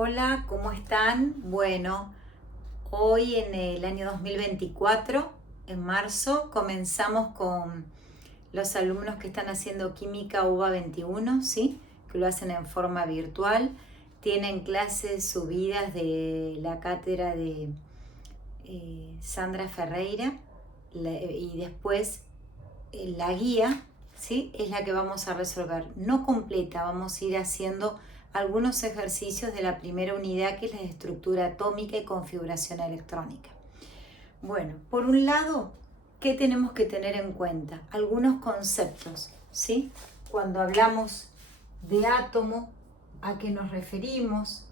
Hola, ¿cómo están? Bueno, hoy en el año 2024, en marzo, comenzamos con los alumnos que están haciendo química UBA 21, ¿sí? Que lo hacen en forma virtual. Tienen clases subidas de la cátedra de Sandra Ferreira y después la guía, ¿sí? Es la que vamos a resolver. No completa, vamos a ir haciendo algunos ejercicios de la primera unidad, que es la estructura atómica y configuración electrónica. Bueno, por un lado, ¿qué tenemos que tener en cuenta? Algunos conceptos, ¿sí? Cuando hablamos de átomo, ¿a qué nos referimos?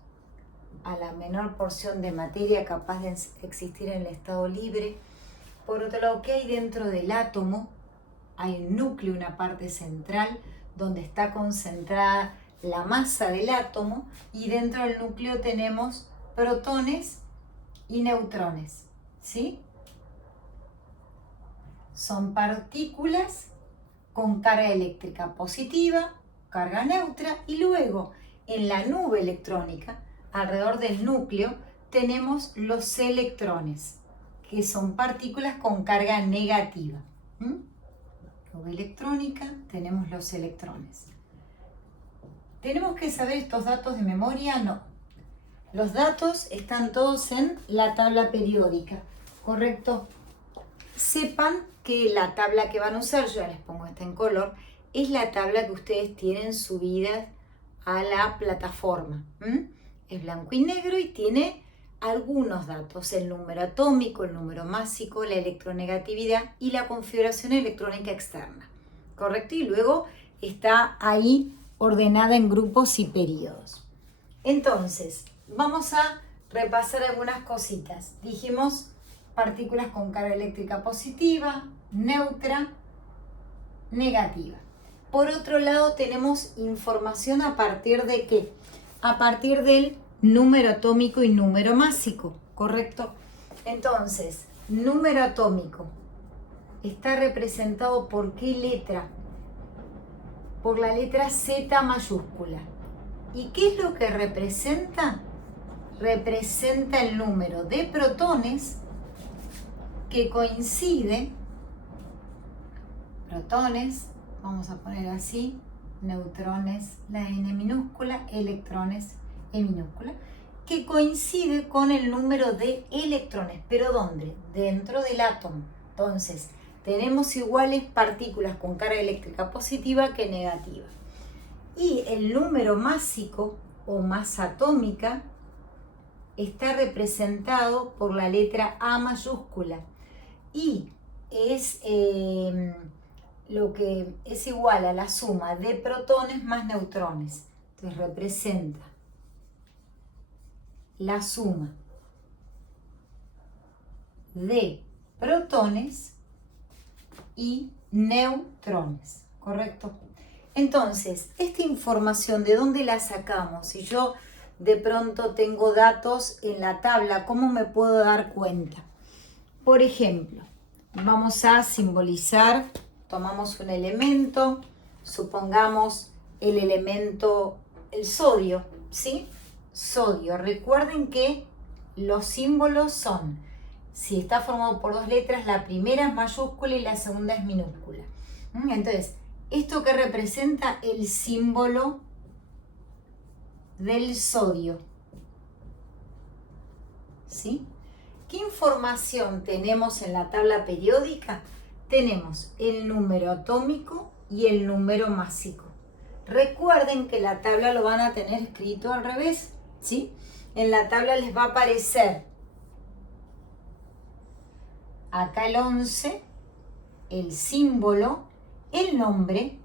A la menor porción de materia capaz de existir en el estado libre. Por otro lado, ¿qué hay dentro del átomo? Hay un núcleo, una parte central, donde está concentrada la masa del átomo, y dentro del núcleo tenemos protones y neutrones, ¿sí? Son partículas con carga eléctrica positiva, carga neutra, y luego en la nube electrónica, alrededor del núcleo, tenemos los electrones, que son partículas con carga negativa. Nube electrónica, tenemos los electrones. ¿Tenemos que saber estos datos de memoria? No. Los datos están todos en la tabla periódica, ¿correcto? Sepan que la tabla que van a usar, yo ya les pongo esta en color, es la tabla que ustedes tienen subida a la plataforma. Es blanco y negro y tiene algunos datos: el número atómico, el número másico, la electronegatividad y la configuración electrónica externa, ¿correcto? Y luego está ahí ordenada en grupos y periodos. Entonces, vamos a repasar algunas cositas. Dijimos partículas con carga eléctrica positiva, neutra, negativa. Por otro lado, tenemos información a partir de ¿qué? A partir del número atómico y número másico, ¿correcto? Entonces, número atómico está representado por ¿qué letra? Por la letra Z mayúscula. ¿Y qué es lo que representa? Representa el número de protones que coincide, protones, vamos a poner así, neutrones, la N minúscula, electrones, E minúscula, que coincide con el número de electrones. ¿Pero dónde? Dentro del átomo. Entonces, tenemos iguales partículas con carga eléctrica positiva que negativa. Y el número másico o masa atómica está representado por la letra A mayúscula y es lo que es igual a la suma de protones más neutrones. Entonces representa la suma de protones y neutrones, ¿correcto? Entonces, esta información, ¿de dónde la sacamos? Si yo de pronto tengo datos en la tabla, ¿cómo me puedo dar cuenta? Por ejemplo, vamos a simbolizar, tomamos un elemento, supongamos el elemento, el sodio, ¿sí? Sodio. Recuerden que los símbolos son, si está formado por dos letras, la primera es mayúscula y la segunda es minúscula. Entonces, ¿esto qué representa? El símbolo del sodio, ¿sí? ¿Qué información tenemos en la tabla periódica? Tenemos el número atómico y el número másico. Recuerden que la tabla lo van a tener escrito al revés, ¿sí? En la tabla les va a aparecer acá el 11, el símbolo, el nombre,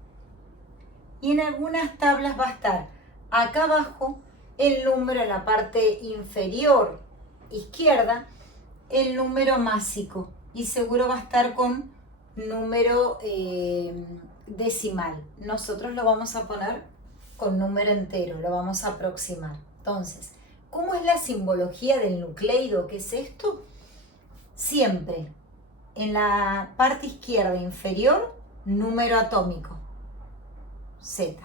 y en algunas tablas va a estar acá abajo el número en la parte inferior izquierda, el número másico, y seguro va a estar con número decimal. Nosotros lo vamos a poner con número entero, lo vamos a aproximar. Entonces, ¿cómo es la simbología del nucleido? ¿Qué es esto? Siempre en la parte izquierda inferior, número atómico, Z.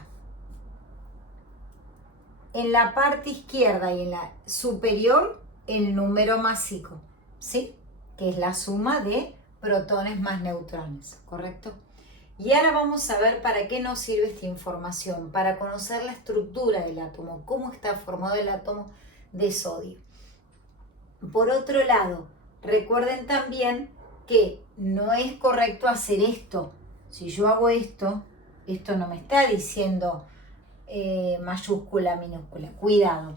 en la parte izquierda y en la superior el número másico, ¿sí? Que es la suma de protones más neutrones, ¿correcto? Y ahora vamos a ver para qué nos sirve esta información, para conocer la estructura del átomo, cómo está formado el átomo de sodio. Por otro lado, recuerden también que no es correcto hacer esto. Si yo hago esto, esto no me está diciendo mayúscula, minúscula. Cuidado,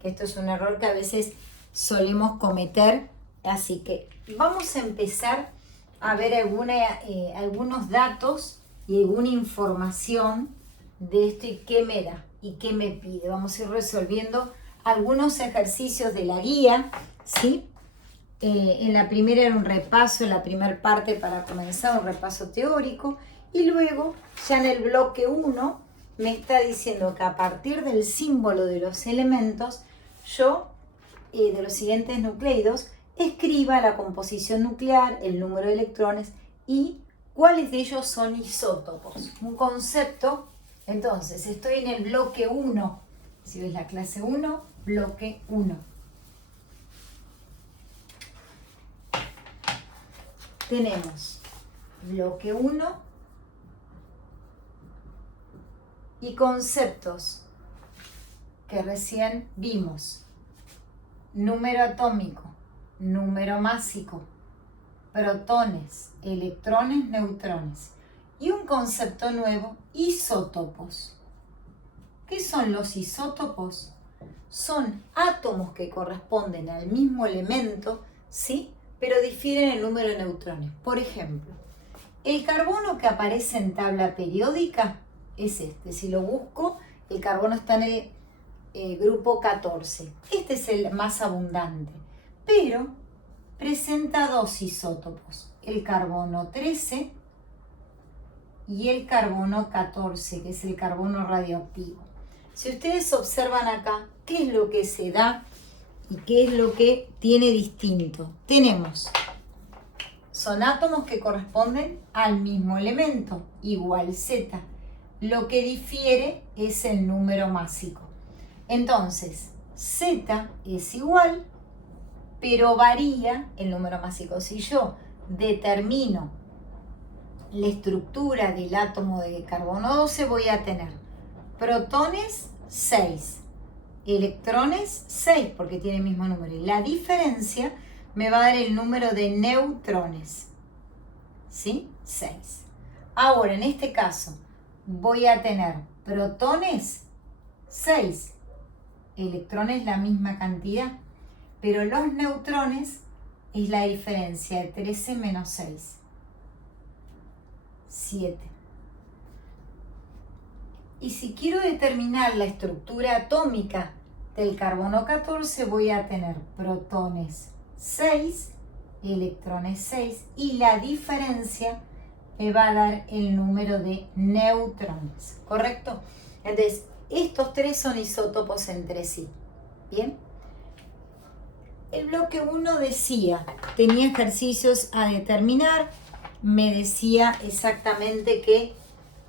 que esto es un error que a veces solemos cometer. Así que vamos a empezar a ver algunos datos y alguna información de esto y qué me da y qué me pide. Vamos a ir resolviendo algunos ejercicios de la guía, ¿sí? En la primera era un repaso, en la primera parte para comenzar un repaso teórico, y luego ya en el bloque 1 me está diciendo que a partir del símbolo de los elementos, yo, de los siguientes nucleidos, escriba la composición nuclear, el número de electrones y cuáles de ellos son isótopos. Un concepto, entonces estoy en el bloque 1, si ves la clase 1, bloque 1. Tenemos bloque 1 y conceptos que recién vimos. Número atómico, número másico, protones, electrones, neutrones. Y un concepto nuevo, isótopos. ¿Qué son los isótopos? Son átomos que corresponden al mismo elemento, ¿sí? Pero difieren en el número de neutrones. Por ejemplo, el carbono que aparece en tabla periódica es este. Si lo busco, el carbono está en el grupo 14. Este es el más abundante, pero presenta dos isótopos, el carbono 13 y el carbono 14, que es el carbono radioactivo. Si ustedes observan acá, ¿qué es lo que se da y qué es lo que tiene distinto? Tenemos, son átomos que corresponden al mismo elemento, igual Z. Lo que difiere es el número másico. Entonces, Z es igual, pero varía el número másico. Si yo determino la estructura del átomo de carbono 12, voy a tener protones 6, electrones 6, porque tiene el mismo número. Y la diferencia me va a dar el número de neutrones, ¿sí? 6. Ahora, en este caso, voy a tener protones 6, electrones la misma cantidad, pero los neutrones es la diferencia de 13 menos 6, 7. Y si quiero determinar la estructura atómica del carbono 14, voy a tener protones 6, electrones 6, y la diferencia me va a dar el número de neutrones, ¿correcto? Entonces, estos tres son isótopos entre sí, ¿bien? El bloque 1 decía, tenía ejercicios a determinar, me decía exactamente que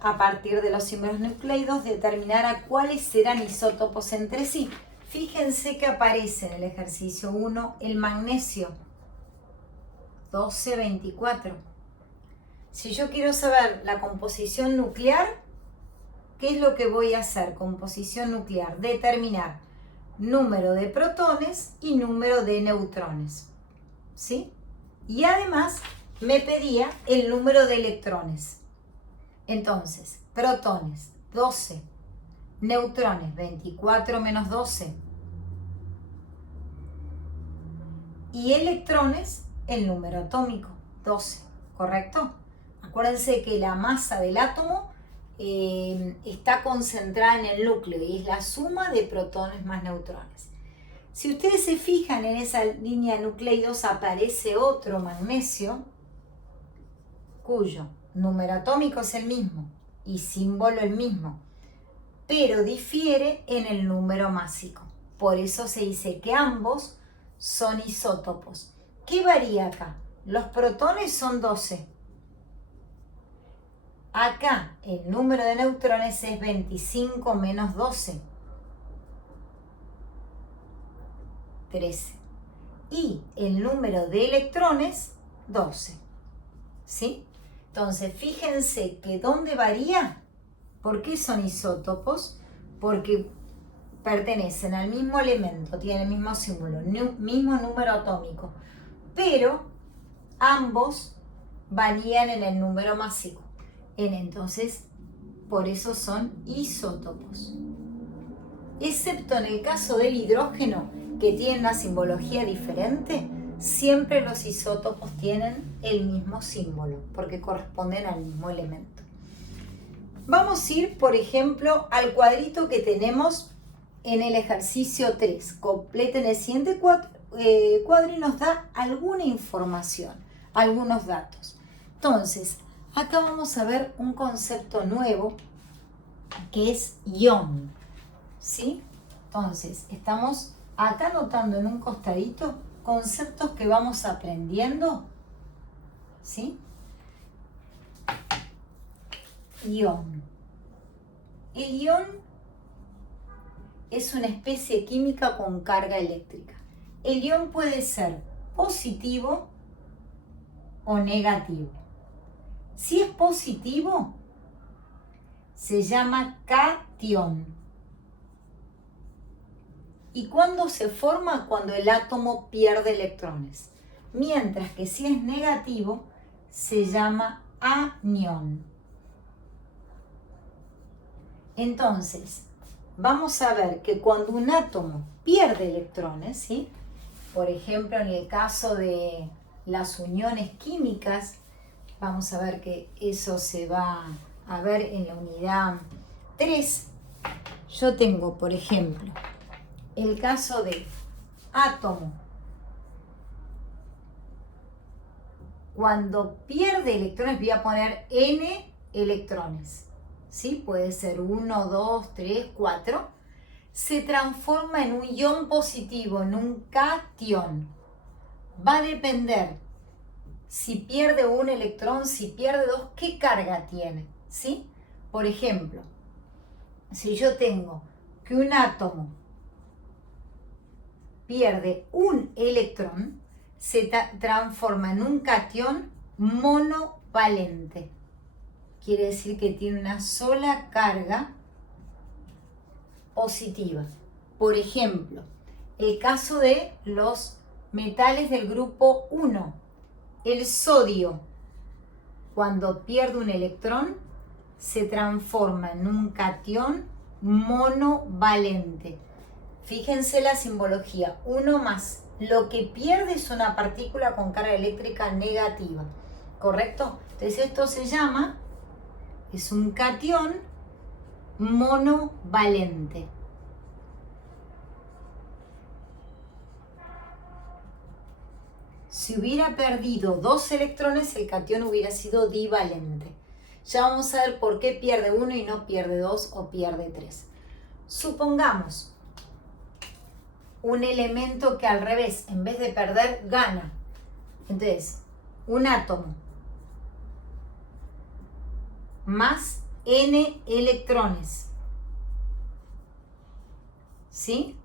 a partir de los símbolos nucleidos determinara cuáles eran isótopos entre sí. Fíjense que aparece en el ejercicio 1 el magnesio 1224. Si yo quiero saber la composición nuclear, ¿qué es lo que voy a hacer? Composición nuclear, determinar número de protones y número de neutrones, ¿sí? Y además me pedía el número de electrones. Entonces, protones 12, neutrones 24 menos 12 y electrones el número atómico 12, ¿correcto? Acuérdense que la masa del átomo está concentrada en el núcleo y es la suma de protones más neutrones. Si ustedes se fijan en esa línea de nucleidos aparece otro magnesio cuyo número atómico es el mismo y símbolo el mismo, pero difiere en el número másico. Por eso se dice que ambos son isótopos. ¿Qué varía acá? Los protones son 12. Acá el número de neutrones es 25 menos 12. 13. Y el número de electrones, 12. ¿Sí? Entonces, fíjense que ¿dónde varía? ¿Por qué son isótopos? Porque pertenecen al mismo elemento, tienen el mismo símbolo, mismo número atómico, pero ambos varían en el número masivo. Entonces, por eso son isótopos. Excepto en el caso del hidrógeno, que tiene una simbología diferente, siempre los isótopos tienen el mismo símbolo, porque corresponden al mismo elemento. Vamos a ir, por ejemplo, al cuadrito que tenemos en el ejercicio 3. Completen el siguiente cuadro y nos da alguna información, algunos datos. Entonces, acá vamos a ver un concepto nuevo que es ion, ¿sí? Entonces, estamos acá anotando en un costadito conceptos que vamos aprendiendo, ¿sí? Ion. El ion es una especie química con carga eléctrica. El ion puede ser positivo o negativo. Si es positivo, se llama catión. ¿Y cuándo se forma? Cuando el átomo pierde electrones. Mientras que si es negativo, se llama anión. Entonces, vamos a ver que cuando un átomo pierde electrones, ¿sí? Por ejemplo, en el caso de las uniones químicas, vamos a ver que eso se va a ver en la unidad 3. Yo tengo, por ejemplo, el caso de átomo. Cuando pierde electrones, voy a poner N electrones. ¿Sí? Puede ser 1, 2, 3, 4. Se transforma en un ion positivo, en un catión. Va a depender si pierde un electrón, si pierde dos, qué carga tiene. ¿Sí? Por ejemplo, si yo tengo que un átomo pierde un electrón, se transforma en un catión monovalente. Quiere decir que tiene una sola carga positiva. Por ejemplo, el caso de los metales del grupo 1. El sodio, cuando pierde un electrón, se transforma en un catión monovalente. Fíjense la simbología, 1 más. Lo que pierde es una partícula con carga eléctrica negativa, ¿correcto? Entonces esto se llama, es un catión monovalente. Si hubiera perdido 2 electrones, el catión hubiera sido divalente. Ya vamos a ver por qué pierde 1 y no pierde 2 o pierde 3. Supongamos un elemento que al revés, en vez de perder, gana. Entonces, un átomo más N electrones, ¿sí?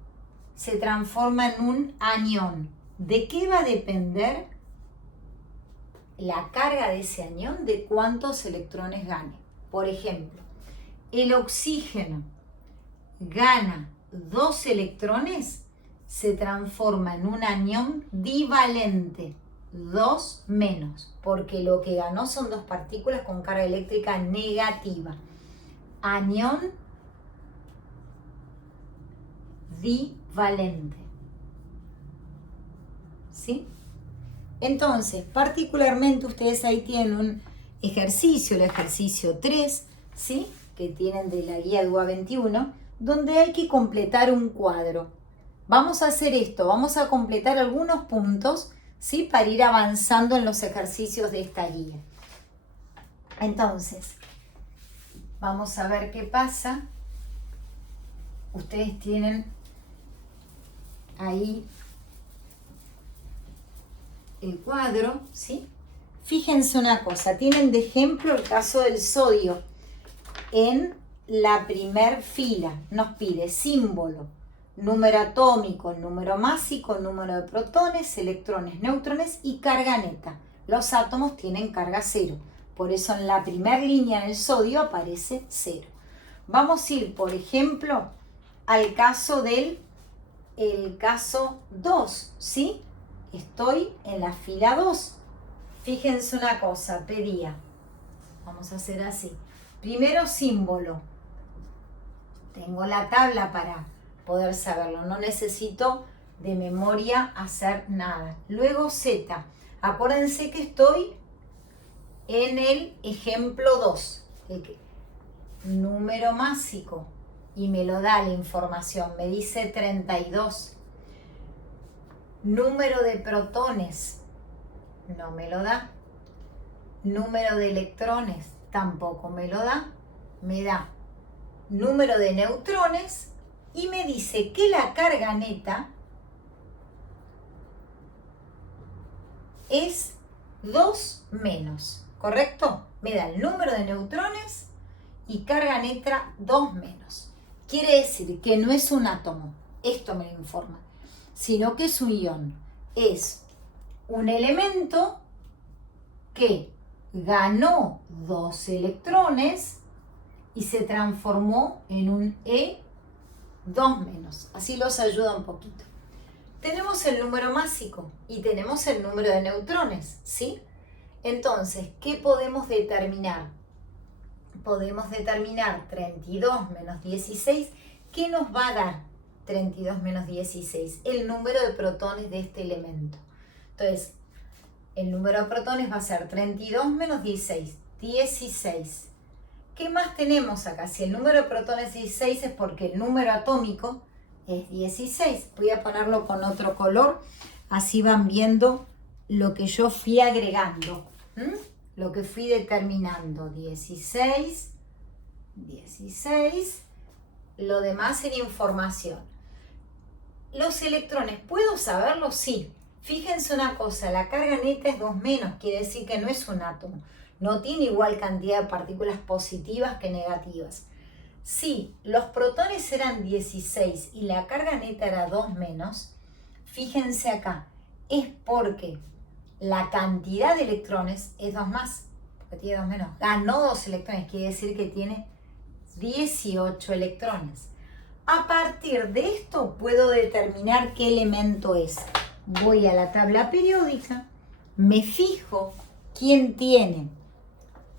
Se transforma en un anión. ¿De qué va a depender la carga de ese anión? De cuántos electrones gane. Por ejemplo, el oxígeno gana 2 electrones, se transforma en un anión divalente, 2 menos, porque lo que ganó son 2 partículas con carga eléctrica negativa. Anión divalente. ¿Sí? Entonces, particularmente ustedes ahí tienen un ejercicio, el ejercicio 3, ¿sí? Que tienen de la guía DUA 21, donde hay que completar un cuadro. Vamos a hacer esto, vamos a completar algunos puntos, ¿sí? Para ir avanzando en los ejercicios de esta guía. Entonces, vamos a ver qué pasa. Ustedes tienen ahí el cuadro, ¿sí? Fíjense una cosa, tienen de ejemplo el caso del sodio. En la primer fila nos pide símbolo número atómico, número másico, número de protones, electrones, neutrones y carga neta. Los átomos tienen carga cero, por eso en la primera línea en el sodio aparece 0. Vamos a ir, por ejemplo, al caso caso 2, ¿sí? Estoy en la fila 2. Fíjense una cosa, pedía. Vamos a hacer así. Primero símbolo. Tengo la tabla para poder saberlo. No necesito de memoria hacer nada. Luego Z. Acuérdense que estoy en el ejemplo 2. Número másico. Y me lo da la información. Me dice 32. Número de protones. No me lo da. Número de electrones. Tampoco me lo da. Me da número de neutrones y me dice que la carga neta es 2 menos, ¿correcto? Me da el número de neutrones y carga neta 2 menos. Quiere decir que no es un átomo, esto me lo informa, sino que es un ion. Es un elemento que ganó 2 electrones y se transformó en un E2 menos. Así los ayuda un poquito. Tenemos el número másico y tenemos el número de neutrones, ¿sí? Entonces, ¿qué podemos determinar? Podemos determinar 32 menos 16. ¿Qué nos va a dar 32 menos 16? El número de protones de este elemento. Entonces, el número de protones va a ser 32 menos 16, 16. ¿Qué más tenemos acá? Si el número de protones es 16 es porque el número atómico es 16. Voy a ponerlo con otro color, así van viendo lo que yo fui agregando, lo que fui determinando. 16, 16, lo demás era información. Los electrones, ¿puedo saberlo? Sí. Fíjense una cosa, la carga neta es 2 menos, quiere decir que no es un átomo. No tiene igual cantidad de partículas positivas que negativas. Si los protones eran 16 y la carga neta era 2 menos, fíjense acá, es porque la cantidad de electrones es 2 más, porque tiene 2 menos. Ganó 2 electrones, quiere decir que tiene 18 electrones. A partir de esto puedo determinar qué elemento es. Voy a la tabla periódica, me fijo quién tiene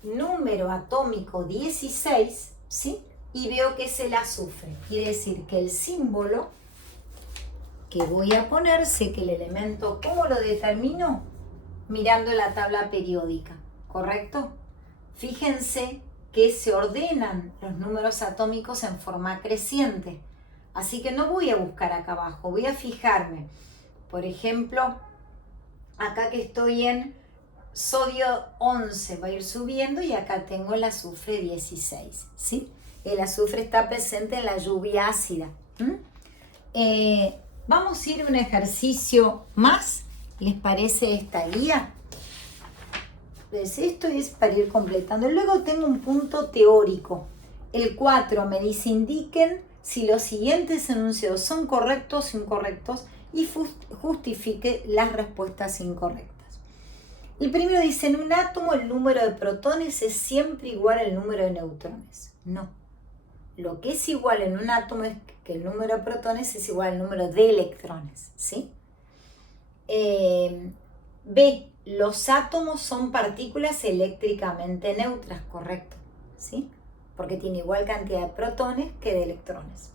número atómico 16, ¿sí? Y veo que es el azufre. Quiere decir que el símbolo que voy a poner, sé que el elemento, ¿cómo lo determino? Mirando la tabla periódica, ¿correcto? Fíjense que se ordenan los números atómicos en forma creciente. Así que no voy a buscar acá abajo, voy a fijarme. Por ejemplo, acá que estoy en sodio 11 va a ir subiendo y acá tengo el azufre 16, ¿sí? El azufre está presente en la lluvia ácida. Vamos a ir a un ejercicio más. ¿Les parece esta guía? Pues esto es para ir completando. Luego tengo un punto teórico. El 4 me dice indiquen si los siguientes enunciados son correctos o incorrectos y justifique las respuestas incorrectas. El primero dice, en un átomo el número de protones es siempre igual al número de neutrones. No. Lo que es igual en un átomo es que el número de protones es igual al número de electrones, ¿sí? B. Los átomos son partículas eléctricamente neutras, correcto, ¿sí? Porque tiene igual cantidad de protones que de electrones.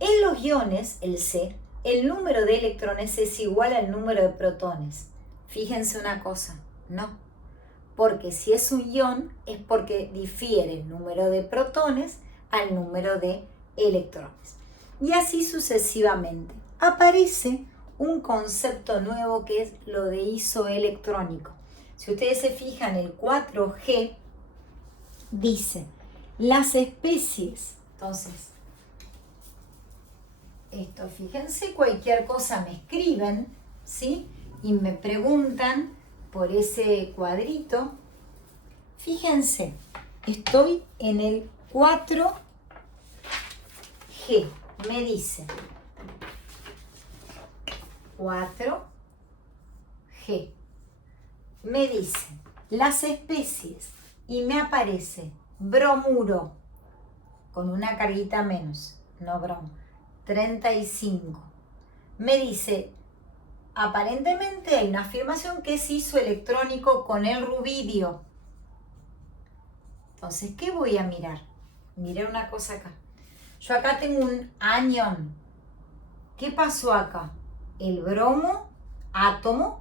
En los iones, el C, el número de electrones es igual al número de protones. Fíjense una cosa, no, porque si es un ion es porque difiere el número de protones al número de electrones. Y así sucesivamente. Aparece un concepto nuevo que es lo de isoelectrónico. Si ustedes se fijan, el 4G dice, las especies, entonces, esto, fíjense, cualquier cosa me escriben, ¿sí? Y me preguntan por ese cuadrito. Fíjense, estoy en el 4G. Me dice, 4G. Me dice las especies y me aparece bromuro con una carguita menos, no bromo, 35. Me dice, aparentemente hay una afirmación que es isoelectrónico con el rubidio. Entonces, ¿qué voy a mirar? Miré una cosa acá. Yo acá tengo un anión. ¿Qué pasó acá? El bromo, átomo,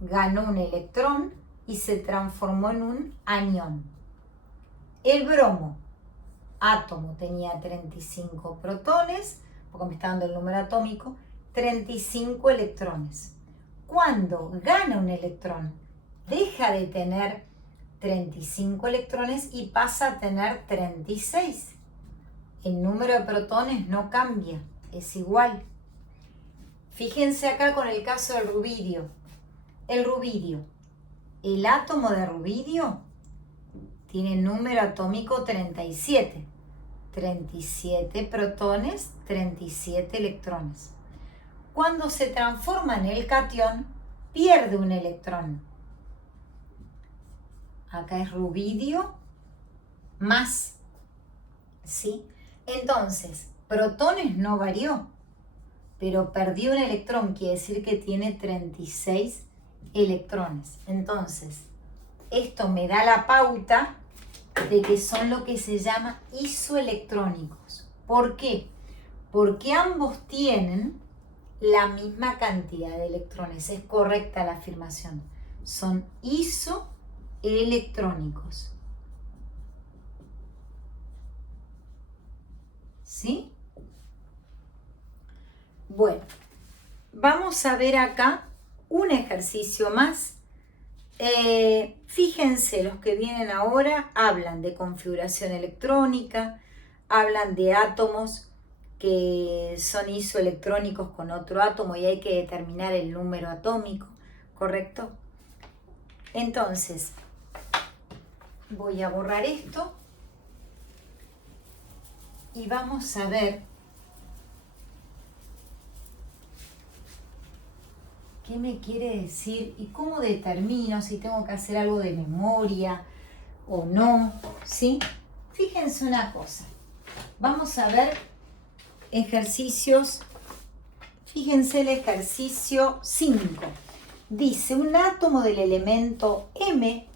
ganó un electrón y se transformó en un anión. El bromo, átomo, tenía 35 protones, porque me está dando el número atómico, 35 electrones. Cuando gana un electrón, deja de tener 35 electrones y pasa a tener 36. El número de protones no cambia, es igual. Fíjense acá con el caso del rubidio. El rubidio, el átomo de rubidio tiene número atómico 37. 37 protones, 37 electrones. Cuando se transforma en el catión, pierde un electrón. Acá es rubidio más, ¿sí? Entonces, protones no varió, pero perdió un electrón, quiere decir que tiene 36 electrones. Entonces, esto me da la pauta de que son lo que se llama isoelectrónicos. ¿Por qué? Porque ambos tienen la misma cantidad de electrones. Es correcta la afirmación. Son isoelectrónicos. ¿Sí? Bueno, vamos a ver acá un ejercicio más. Fíjense, los que vienen ahora hablan de configuración electrónica, hablan de átomos que son isoelectrónicos con otro átomo y hay que determinar el número atómico, ¿correcto? Entonces, voy a borrar esto y vamos a ver qué me quiere decir y cómo determino si tengo que hacer algo de memoria o no, ¿sí? Fíjense una cosa. Vamos a ver ejercicios. Fíjense el ejercicio 5. Dice, un átomo del elemento M,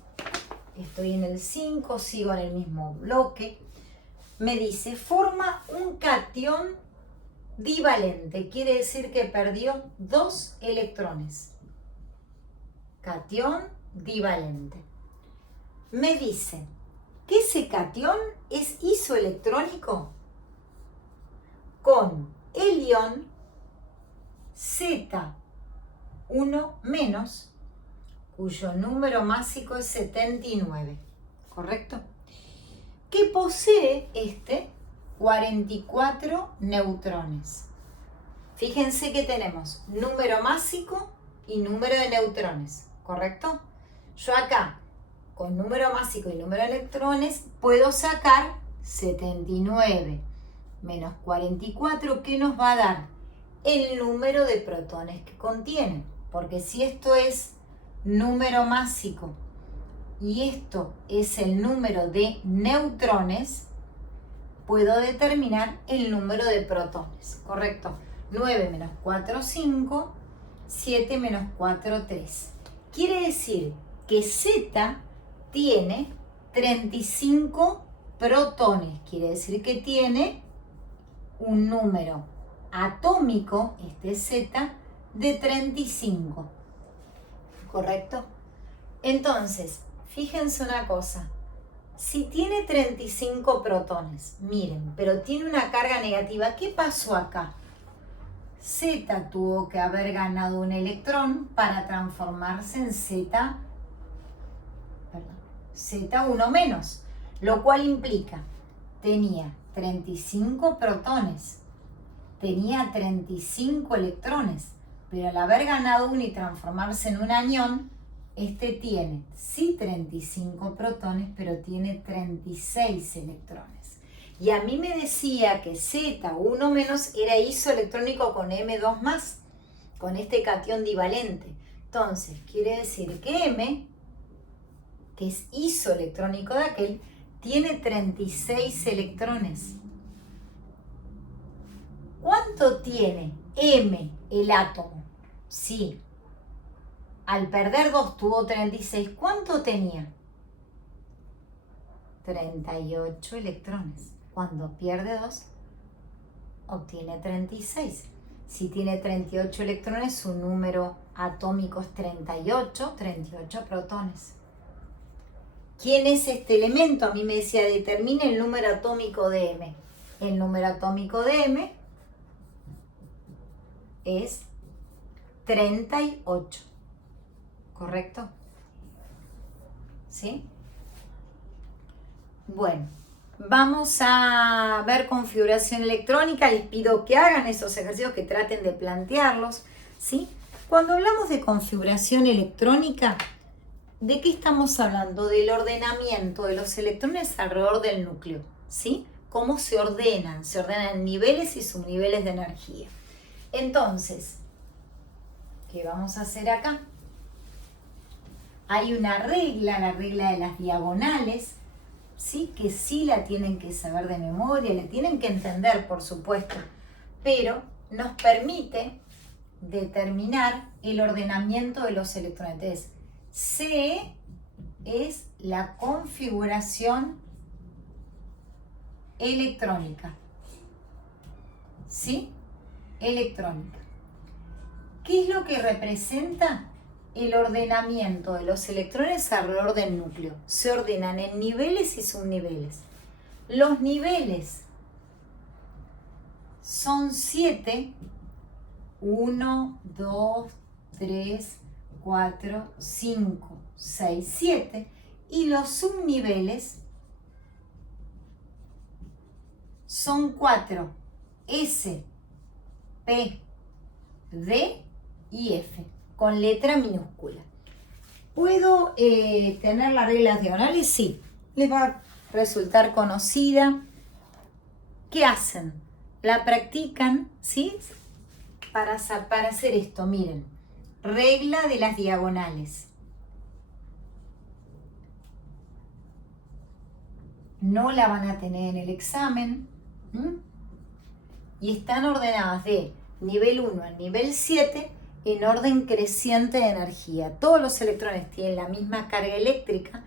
estoy en el 5, sigo en el mismo bloque, me dice, forma un catión divalente, quiere decir que perdió 2 electrones. Catión divalente. Me dice que ese catión es isoelectrónico con el ion Z1 menos, cuyo número másico es 79, ¿correcto? Que posee 44 neutrones. Fíjense que tenemos número másico y número de neutrones, ¿correcto? Yo acá, con número másico y número de electrones, puedo sacar 79 menos 44, que nos va a dar el número de protones que contiene. Porque si esto es número másico y esto es el número de neutrones, puedo determinar el número de protones, ¿correcto? 9 menos 4, 5, 7 menos 4, 3. Quiere decir que Z tiene 35 protones, quiere decir que tiene un número atómico, este es Z, de 35, ¿correcto? Entonces, fíjense una cosa. Si tiene 35 protones, miren, pero tiene una carga negativa, ¿qué pasó acá? Z tuvo que haber ganado un electrón para transformarse en Z1 menos, lo cual implica, tenía 35 protones, tenía 35 electrones, pero al haber ganado uno y transformarse en un anión, este tiene, sí, 35 protones, pero tiene 36 electrones. Y a mí me decía que Z1 menos era isoelectrónico con M2 más, con este catión divalente. Entonces, quiere decir que M, que es isoelectrónico de aquel, tiene 36 electrones. ¿Cuánto tiene M, el átomo? Sí. Al perder 2 tuvo 36. ¿Cuánto tenía? 38 electrones. Cuando pierde 2, obtiene 36. Si tiene 38 electrones, su número atómico es 38 protones. ¿Quién es este elemento? A mí me decía, determine el número atómico de M. El número atómico de M es 38. ¿Correcto? ¿Sí? Bueno, vamos a ver configuración electrónica. Les pido que hagan esos ejercicios, que traten de plantearlos, ¿sí? Cuando hablamos de configuración electrónica, ¿de qué estamos hablando? Del ordenamiento de los electrones alrededor del núcleo, ¿sí? ¿Cómo se ordenan? Se ordenan en niveles y subniveles de energía. Entonces, ¿qué vamos a hacer acá? Hay una regla, la regla de las diagonales, ¿sí? Que sí la tienen que saber de memoria, la tienen que entender, por supuesto, pero nos permite determinar el ordenamiento de los electrones. Entonces, C es la configuración electrónica, ¿sí? Electrónica. ¿Qué es lo que representa? El ordenamiento de los electrones alrededor del núcleo. Se ordenan en niveles y subniveles. Los niveles son 7. 1, 2, 3, 4, 5, 6, 7. Y los subniveles son 4. S, P, D y F. Con letra minúscula. ¿Puedo tener las reglas diagonales? Sí. Les va a resultar conocida. ¿Qué hacen? La practican, ¿sí? Para hacer esto, miren. Regla de las diagonales. No la van a tener en el examen. Y están ordenadas de nivel 1 al nivel 7 en orden creciente de energía. Todos los electrones tienen la misma carga eléctrica,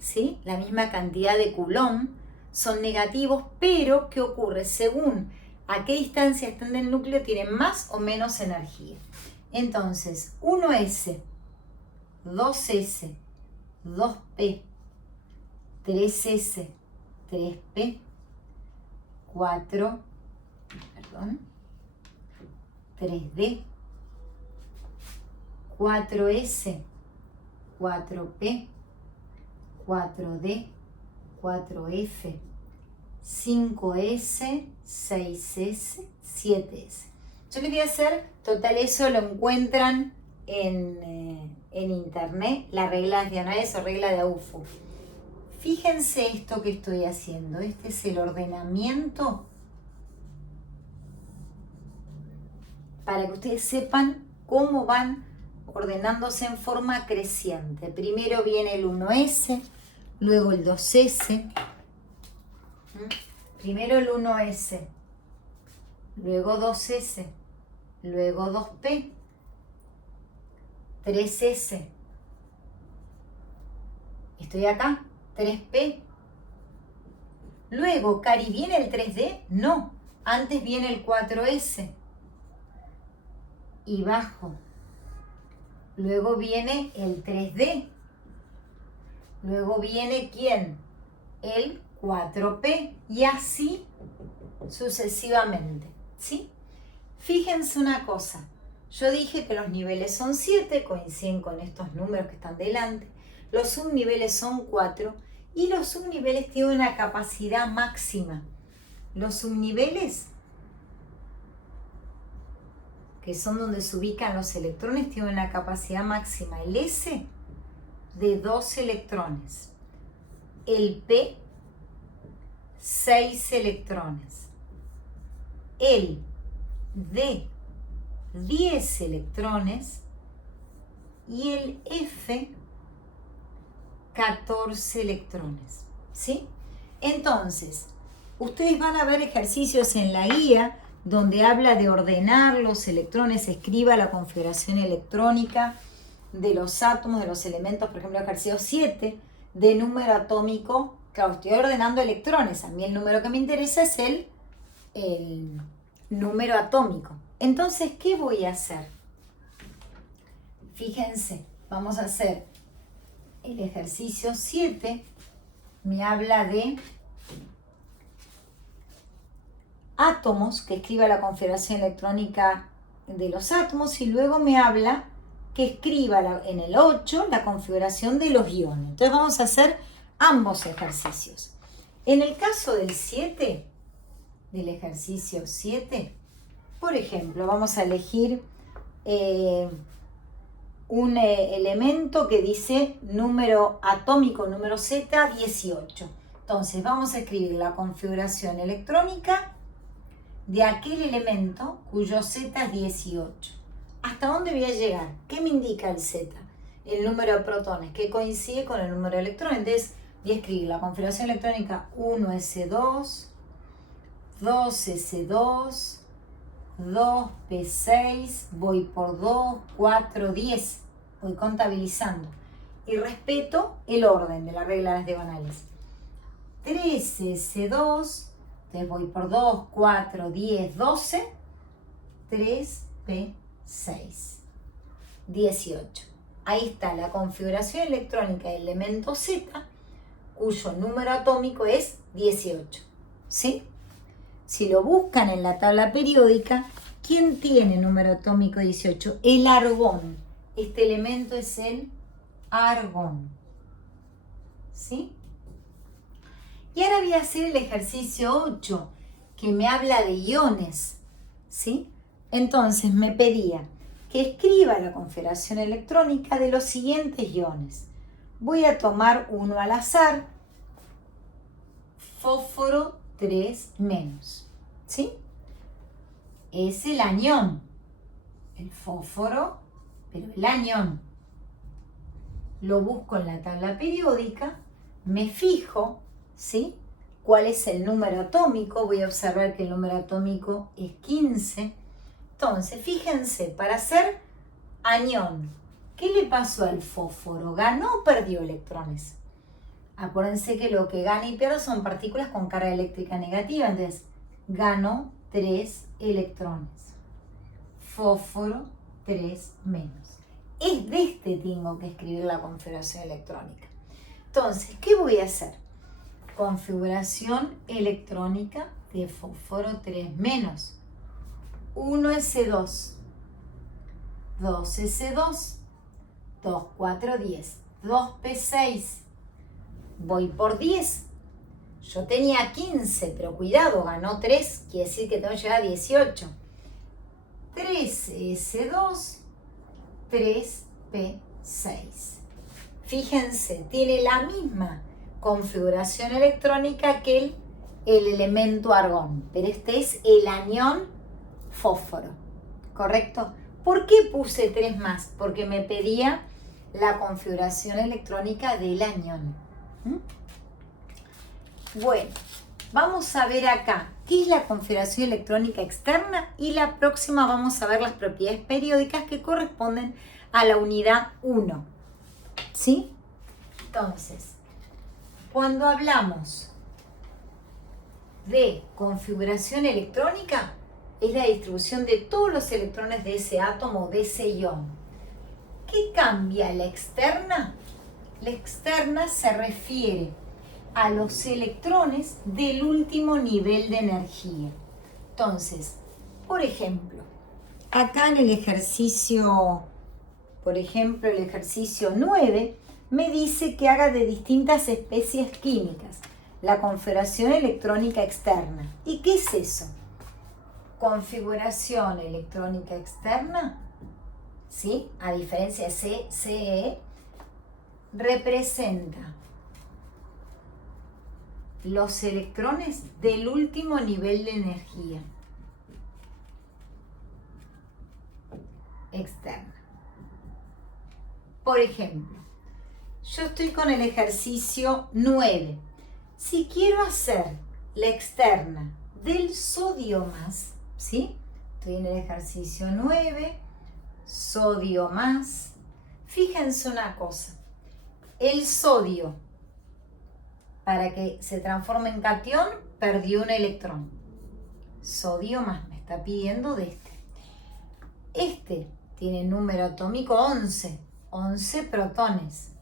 ¿sí? La misma cantidad de Coulomb, son negativos, pero ¿qué ocurre? Según a qué distancia están del núcleo, tienen más o menos energía. Entonces, 1s, 2s, 2p, 3s, 3p, 3d, 4s, 4p, 4d, 4f, 5s, 6s, 7s. Yo les voy a hacer, total eso lo encuentran en internet, las reglas diagonales o regla de AUFO. Fíjense esto que estoy haciendo, este es el ordenamiento para que ustedes sepan cómo van ordenándose en forma creciente. Primero viene el 1s, luego el 2s, primero el 1s, luego 2s, luego 2p, 3s, estoy acá, 3p, luego, Cari, ¿viene el 3d? No, antes viene el 4s, y bajo. Luego viene el 3D. Luego viene ¿quién? El 4P. Y así sucesivamente. ¿Sí? Fíjense una cosa. Yo dije que los niveles son 7, coinciden con estos números que están delante. Los subniveles son 4 y los subniveles tienen una capacidad máxima. Los subniveles, que son donde se ubican los electrones, tienen una capacidad máxima. El S de 2 electrones. El P, 6 electrones. El D 10 electrones y el F 14 electrones, ¿sí? Entonces, ustedes van a ver ejercicios en la guía donde habla de ordenar los electrones, escriba la configuración electrónica de los átomos, de los elementos, por ejemplo, ejercicio 7, de número atómico. Claro, estoy ordenando electrones, a mí el número que me interesa es el número atómico. Entonces, ¿qué voy a hacer? Fíjense, vamos a hacer el ejercicio 7, me habla de átomos, que escriba la configuración electrónica de los átomos, y luego me habla que escriba en el 8 la configuración de los iones. Entonces vamos a hacer ambos ejercicios. En el caso del 7, del ejercicio 7, por ejemplo, vamos a elegir un elemento que dice número atómico, número Z, 18. Entonces vamos a escribir la configuración electrónica de aquel elemento cuyo Z es 18. ¿Hasta dónde voy a llegar? ¿Qué me indica el Z? El número de protones, que coincide con el número de electrones. Entonces voy a escribir la configuración electrónica 1s2, 2s2, 2p6, voy por 2, 4, 10. Voy contabilizando. Y respeto el orden de la regla de las diagonales. 3s2, entonces voy por 2, 4, 10, 12, 3p6, 18. Ahí está la configuración electrónica del elemento Z, cuyo número atómico es 18. ¿Sí? Si lo buscan en la tabla periódica, ¿quién tiene número atómico 18? El argón. Este elemento es el argón. ¿Sí? Y ahora voy a hacer el ejercicio 8, que me habla de iones. ¿Sí? Entonces me pedía que escriba la configuración electrónica de los siguientes iones. Voy a tomar uno al azar, fósforo 3 menos, ¿sí? Es el anión, el fósforo, pero el anión. Lo busco en la tabla periódica, me fijo, ¿sí? ¿Cuál es el número atómico? Voy a observar que el número atómico es 15. Entonces, fíjense, para hacer anión, ¿qué le pasó al fósforo? ¿Ganó o perdió electrones? Acuérdense que lo que gana y pierde son partículas con carga eléctrica negativa. Entonces, ganó 3 electrones. Fósforo 3 menos. Es de este tengo que escribir la configuración electrónica. Entonces, ¿qué voy a hacer? Configuración electrónica de fósforo 3 menos. 1s2, 2s2, 2, 4, 10, 2p6, voy por 10. Yo tenía 15, pero cuidado, ganó 3, quiere decir que tengo que llegar a 18. 3s2, 3p6. Fíjense, tiene la misma configuración electrónica que el elemento argón, pero este es el anión fósforo, ¿correcto? ¿Por qué puse 3 más? Porque me pedía la configuración electrónica del anión. Bueno, vamos a ver acá qué es la configuración electrónica externa y la próxima vamos a ver las propiedades periódicas que corresponden a la unidad 1. ¿Sí? Entonces, cuando hablamos de configuración electrónica, es la distribución de todos los electrones de ese átomo, de ese ion. ¿Qué cambia la externa? La externa se refiere a los electrones del último nivel de energía. Entonces, por ejemplo, acá en el ejercicio, por ejemplo, el ejercicio 9, me dice que haga de distintas especies químicas la configuración electrónica externa. ¿Y qué es eso? Configuración electrónica externa, ¿sí? A diferencia de CE, representa los electrones del último nivel de energía. externa. Por ejemplo, yo estoy con el ejercicio 9. Si quiero hacer la externa del sodio más, ¿sí? Estoy en el ejercicio 9, sodio más. Fíjense una cosa, el sodio, para que se transforme en catión, perdió un electrón. Sodio más, me está pidiendo de este. Este tiene número atómico 11, 11 protones.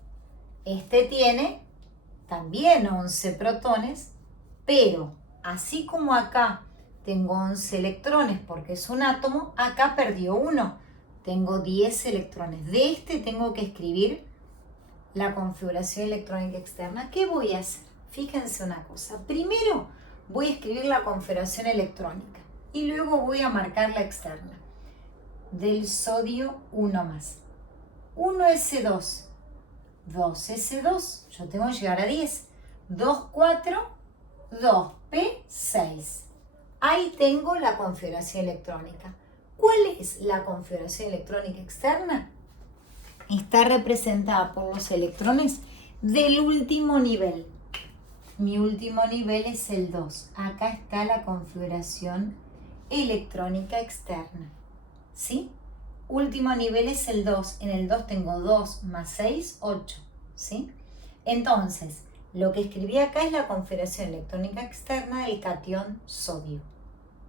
Este tiene también 11 protones, pero así como acá tengo 11 electrones porque es un átomo, acá perdió uno. Tengo 10 electrones. De este tengo que escribir la configuración electrónica externa. ¿Qué voy a hacer? Fíjense una cosa. Primero voy a escribir la configuración electrónica y luego voy a marcar la externa. Del sodio 1 más. 1S2. 2S2. Yo tengo que llegar a 10. 2, 4, 2P6. Ahí tengo la configuración electrónica. ¿Cuál es la configuración electrónica externa? Está representada por los electrones del último nivel. Mi último nivel es el 2. Acá está la configuración electrónica externa. ¿Sí? Último nivel es el 2. En el 2 tengo 2 más 6, 8. ¿Sí? Entonces, lo que escribí acá es la configuración electrónica externa del catión sodio.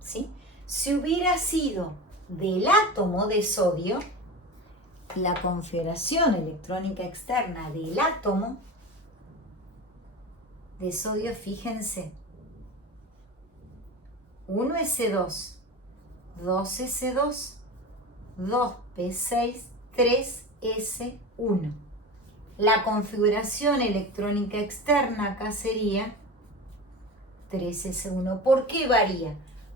¿Sí? Si hubiera sido del átomo de sodio, la configuración electrónica externa del átomo de sodio, fíjense, 1S2, 2S2, 2P6, 3S1. La configuración electrónica externa acá sería 3S1. ¿Por qué varía?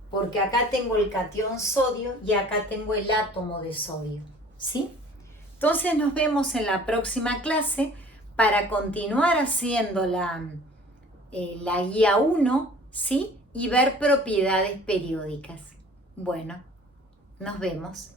Porque acá tengo el catión sodio y acá tengo el átomo de sodio, ¿sí? Entonces nos vemos en la próxima clase para continuar haciendo la guía 1, ¿sí? Y ver propiedades periódicas. Bueno, nos vemos.